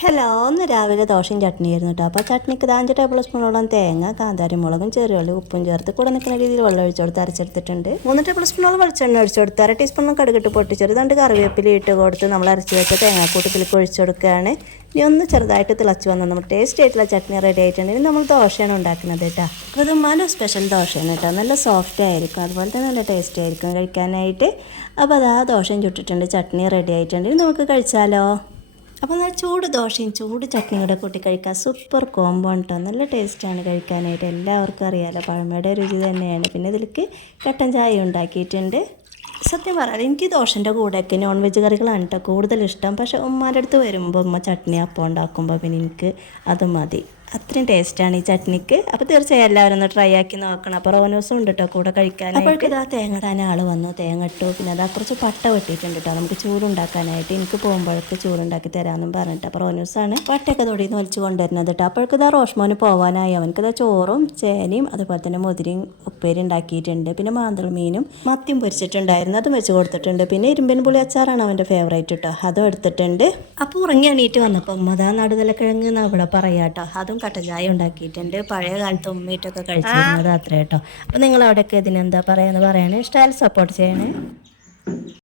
Hello, ഒന്ന് രാവിലെ ദോശയും ചട്നിയായിരുന്നു കേട്ടോ. അപ്പോൾ ചട്നിക്ക് 5 ടേബിൾ സ്പൂണോളം തേങ്ങ, കാന്താരിമുളകും, ചെറിയുള്ളി, ഉപ്പും ചേർത്ത് കൂടെ നിൽക്കുന്ന രീതിയിൽ വെള്ളം ഒഴിച്ചു കൊടുത്ത് അരച്ചെടുത്തിട്ടുണ്ട്. 3 ടേബിൾ സ്പൂണോളം വെളിച്ചെണ്ണ ഒഴിച്ചു കൊടുത്ത് 1/2 ടീസ്പൂണും കടുകിട്ട് പൊട്ടിച്ചൊരു 2 കറിവേപ്പില ഇട്ട് കൊടുത്ത് നമ്മൾ അരച്ച് വെച്ച തേങ്ങാക്കൂട്ടത്തിലേക്ക് ഒഴിച്ചു കൊടുക്കുകയാണ്. ഇനി ഒന്ന് ചെറുതായിട്ട് തിളച്ച് വന്നാൽ നമുക്ക് ടേസ്റ്റ് ആയിട്ടുള്ള ചട്നി റെഡി ആയിട്ടുണ്ട്. ഇനി നമ്മൾ ദോശയാണ് ഉണ്ടാക്കുന്നത് കേട്ടോ. അപ്പോൾ ഇത് ഉമ്മാൻ്റെ സ്പെഷ്യൽ ദോശയാണ് കേട്ടോ. നല്ല സോഫ്റ്റ് ആയിരിക്കും, അതുപോലെ തന്നെ നല്ല ടേസ്റ്റി ആയിരിക്കും കഴിക്കാനായിട്ട്. അപ്പോൾ അതാ ദോശയും ചുട്ടിട്ടുണ്ട്, ചട്നി റെഡി ആയിട്ടുണ്ട്. ഇനി നമുക്ക് കഴിച്ചാലോ. അപ്പോൾ നല്ല ചൂട് ദോശയും ചൂട് ചട്നിയും കൂടെ കൂട്ടി കഴിക്കാൻ സൂപ്പർ കോംബോ കേട്ടോ. നല്ല ടേസ്റ്റാണ് കഴിക്കാനായിട്ട്. എല്ലാവർക്കും അറിയാമല്ലോ, പഴമയുടെ രുചി തന്നെയാണ്. പിന്നെ ഇതിലേക്ക് കട്ടൻ ചായ ഉണ്ടാക്കിയിട്ടുണ്ട്. സത്യം പറയാം, എനിക്ക് ദോശൻ്റെ കൂടെയൊക്കെ നോൺ വെജ് കറികളാണ് കേട്ടോ കൂടുതൽ ഇഷ്ടം. പക്ഷേ ഉമ്മാൻ്റെ അടുത്ത് വരുമ്പോൾ ഉമ്മ ചട്നി അപ്പം ഉണ്ടാക്കുമ്പോൾ പിന്നെ എനിക്ക് അത് മതി. അത്രയും ടേസ്റ്റാണ് ഈ ചട്നിക്ക്. അപ്പോൾ തീർച്ചയായും എല്ലാവരും ഒന്ന് ട്രൈ ആക്കി നോക്കണം. അപ്പോൾ റോനോസും ഉണ്ട് കേട്ടോ കൂടെ കഴിക്കാൻ. അപ്പോഴേക്ക് ഇതാ തേങ്ങ ഇടാൻ ആൾ വന്നു, തേങ്ങ ഇട്ടു. പിന്നെ അതാ കുറച്ച് പട്ട വെട്ടിയിട്ടുണ്ട് കേട്ടോ, നമുക്ക് ചൂടുണ്ടാക്കാനായിട്ട്. എനിക്ക് പോകുമ്പോഴേക്ക് ചൂടുണ്ടാക്കി തരാമെന്നും പറഞ്ഞിട്ട്. അപ്പോൾ റോനോസാണ് പട്ടയൊക്കെ തൊടിയിൽ നിന്ന് വലിച്ചു കൊണ്ടുവരുന്നത് കേട്ടോ. അപ്പോഴേക്ക് ഇതാ റോഷ്മോന് പോകാനായി. അവനക്ക് ചോറും ചേനയും അതുപോലെ തന്നെ മുതിരയും ഉപ്പേരി ഉണ്ടാക്കിയിട്ടുണ്ട്. പിന്നെ മാന്തൾ മീനും മത്തിയും പൊരിച്ചിട്ടുണ്ടായിരുന്നു, അതും വെച്ച് കൊടുത്തിട്ടുണ്ട്. പിന്നെ ഇരുമ്പിൻ പുളി അച്ചാറാണ് അവൻ്റെ ഫേവറേറ്റ് കേട്ടോ, അതും എടുത്തിട്ടുണ്ട്. അപ്പോൾ ഉറങ്ങി എണീറ്റ് വന്നപ്പോൾ അതാ നടുതലക്കിഴങ്ങ് എന്ന് അവിടെ പറയാം കേട്ടോ. അതും കട്ടൻ ചായ ഉണ്ടാക്കിയിട്ടുണ്ട്. പഴയ കാലത്ത് ഉമ്മീട്ടൊക്കെ കഴിച്ചിരുന്നത് അത്ര കേട്ടോ. അപ്പോൾ നിങ്ങൾ അവിടെയൊക്കെ ഇതിനെന്താ പറയുക എന്ന് പറയണേ. ഇഷ്ടമായാലും സപ്പോർട്ട് ചെയ്യണേ.